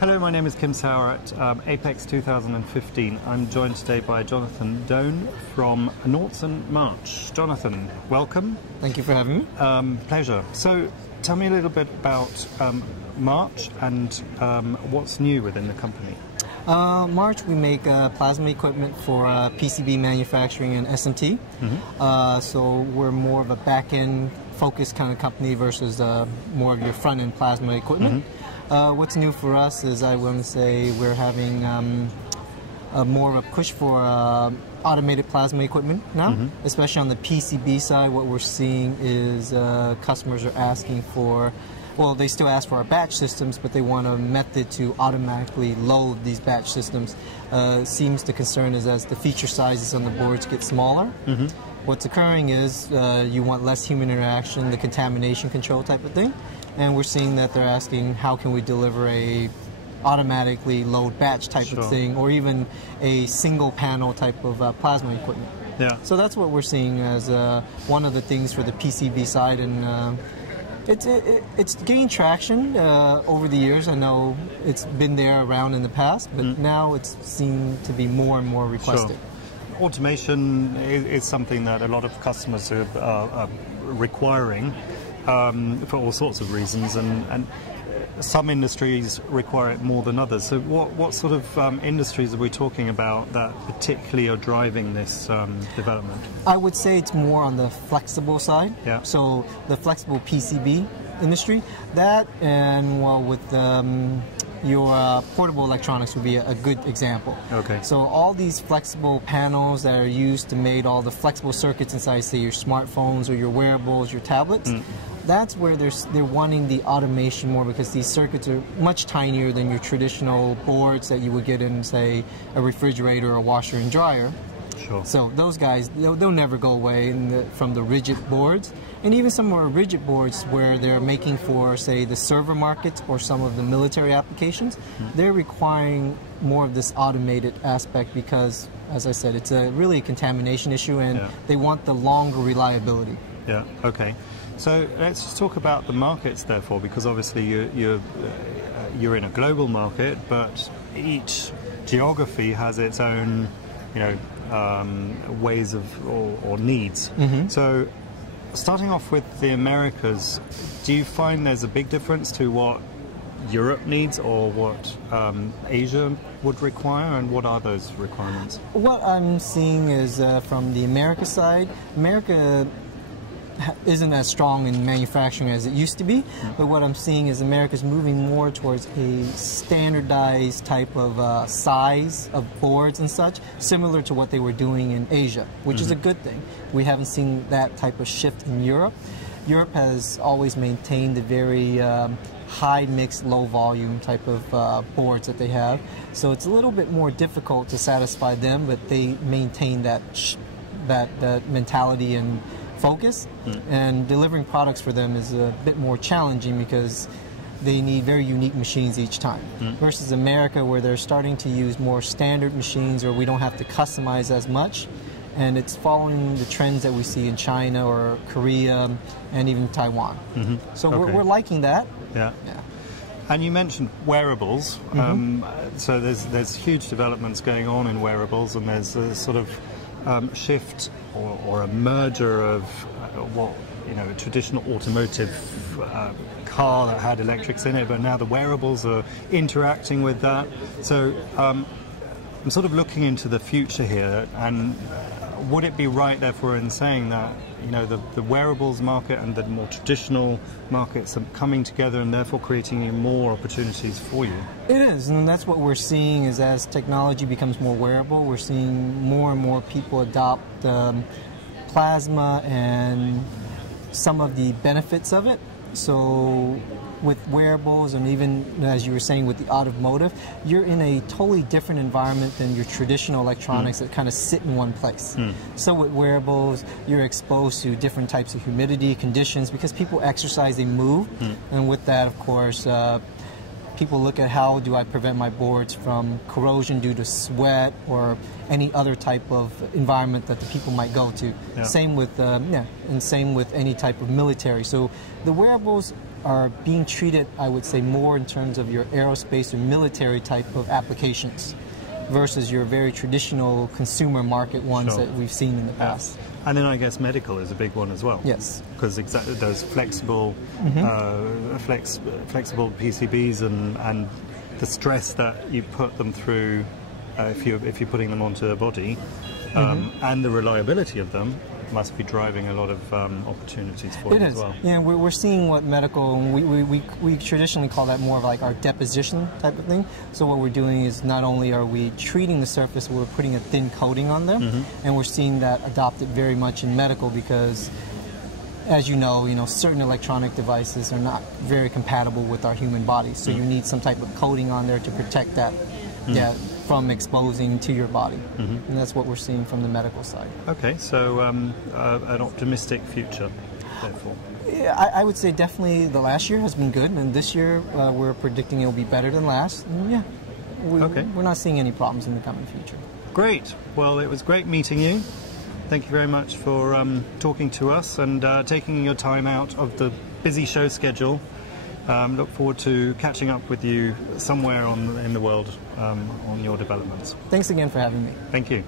Hello, my name is Kim Sauer at Apex 2015. I'm joined today by Jonathan Doan from Nordson MARCH. Jonathan, welcome. Thank you for having me. Pleasure. So, tell me a little bit about MARCH and what's new within the company. MARCH, we make plasma equipment for PCB manufacturing and SMT. So we're more of a back-end focused kind of company versus more of your front-end plasma equipment. What's new for us is I want to say we're having more of a push for automated plasma equipment now, especially on the PCB side. What we're seeing is customers are asking for, well, they still ask for our batch systems, but they want a method to automatically load these batch systems. Seems the concern is as the feature sizes on the boards get smaller, what's occurring is you want less human interaction, the contamination control type of thing. And we're seeing that they're asking how can we deliver a automatically load batch type of thing, or even a single panel type of plasma equipment. Yeah. So that's what we're seeing as one of the things for the PCB side, and it's gained traction over the years. I know it's been there around in the past, but now it's seen to be more and more requested. Automation is something that a lot of customers are requiring for all sorts of reasons, and some industries require it more than others. So what sort of industries are we talking about that particularly are driving this development? I would say it's more on the flexible side. Yeah. So the flexible PCB industry, that, and well, with your portable electronics would be a good example. Okay. So all these flexible panels that are used to make all the flexible circuits inside, say, your smartphones or your wearables, your tablets, that's where they're wanting the automation more, because these circuits are much tinier than your traditional boards that you would get in, say, a refrigerator or a washer and dryer. Sure. So those guys, they'll never go away from the rigid boards. And even some more rigid boards where they're making for, say, the server markets or some of the military applications, they're requiring more of this automated aspect because, as I said, it's really a contamination issue, and they want the longer reliability. Yeah, okay. So let's just talk about the markets, therefore, because obviously you're in a global market, but each geography has its own, ways of or needs. So, starting off with the Americas, do you find there's a big difference to what Europe needs or what Asia would require, and what are those requirements? What I'm seeing is from the America side, America isn't as strong in manufacturing as it used to be, but what I'm seeing is America's moving more towards a standardized type of size of boards and such, similar to what they were doing in Asia, which is a good thing. We haven't seen that type of shift in Europe. Europe has always maintained the very high mix, low volume type of boards that they have, so it's a little bit more difficult to satisfy them, but they maintain that mentality and focus, and delivering products for them is a bit more challenging because they need very unique machines each time. Versus America, where they're starting to use more standard machines, or we don't have to customize as much, and it's following the trends that we see in China or Korea and even Taiwan. So we're liking that. Yeah. And you mentioned wearables. So there's huge developments going on in wearables, and there's a sort of shift or a merger of a traditional automotive car that had electrics in it, but now the wearables are interacting with that. So I'm sort of looking into the future here, and would it be right, therefore, in saying that the wearables market and the more traditional markets are coming together and therefore creating more opportunities for you? It is, and that's what we're seeing is as technology becomes more wearable, we're seeing more and more people adopt plasma and some of the benefits of it. So with wearables, and even as you were saying with the automotive, you're in a totally different environment than your traditional electronics that kind of sit in one place. So with wearables, you're exposed to different types of humidity conditions because people exercise, they move, and with that, of course, people look at how do I prevent my boards from corrosion due to sweat or any other type of environment that the people might go to. Yeah. Same with and same with any type of military. So the wearables are being treated, I would say, more in terms of your aerospace or military type of applications versus your very traditional consumer market ones Sure. that we've seen in the past. And then I guess medical is a big one as well. Yes. Because exactly those flexible, flexible PCBs and the stress that you put them through if you're putting them onto a body, and the reliability of them must be driving a lot of opportunities for you as well. Yeah, we're seeing what medical, we traditionally call that more of like our deposition type of thing. So what we're doing is not only are we treating the surface, we're putting a thin coating on there, and we're seeing that adopted very much in medical because, as you know, certain electronic devices are not very compatible with our human body. So you need some type of coating on there to protect that. From exposing to your body, and that's what we're seeing from the medical side. Okay, so an optimistic future, therefore. Yeah, I would say definitely the last year has been good, and this year we're predicting it'll be better than last. And we're not seeing any problems in the coming future. Great. Well, it was great meeting you. Thank you very much for talking to us and taking your time out of the busy show schedule. Look forward to catching up with you somewhere in the world on your developments. Thanks again for having me. Thank you.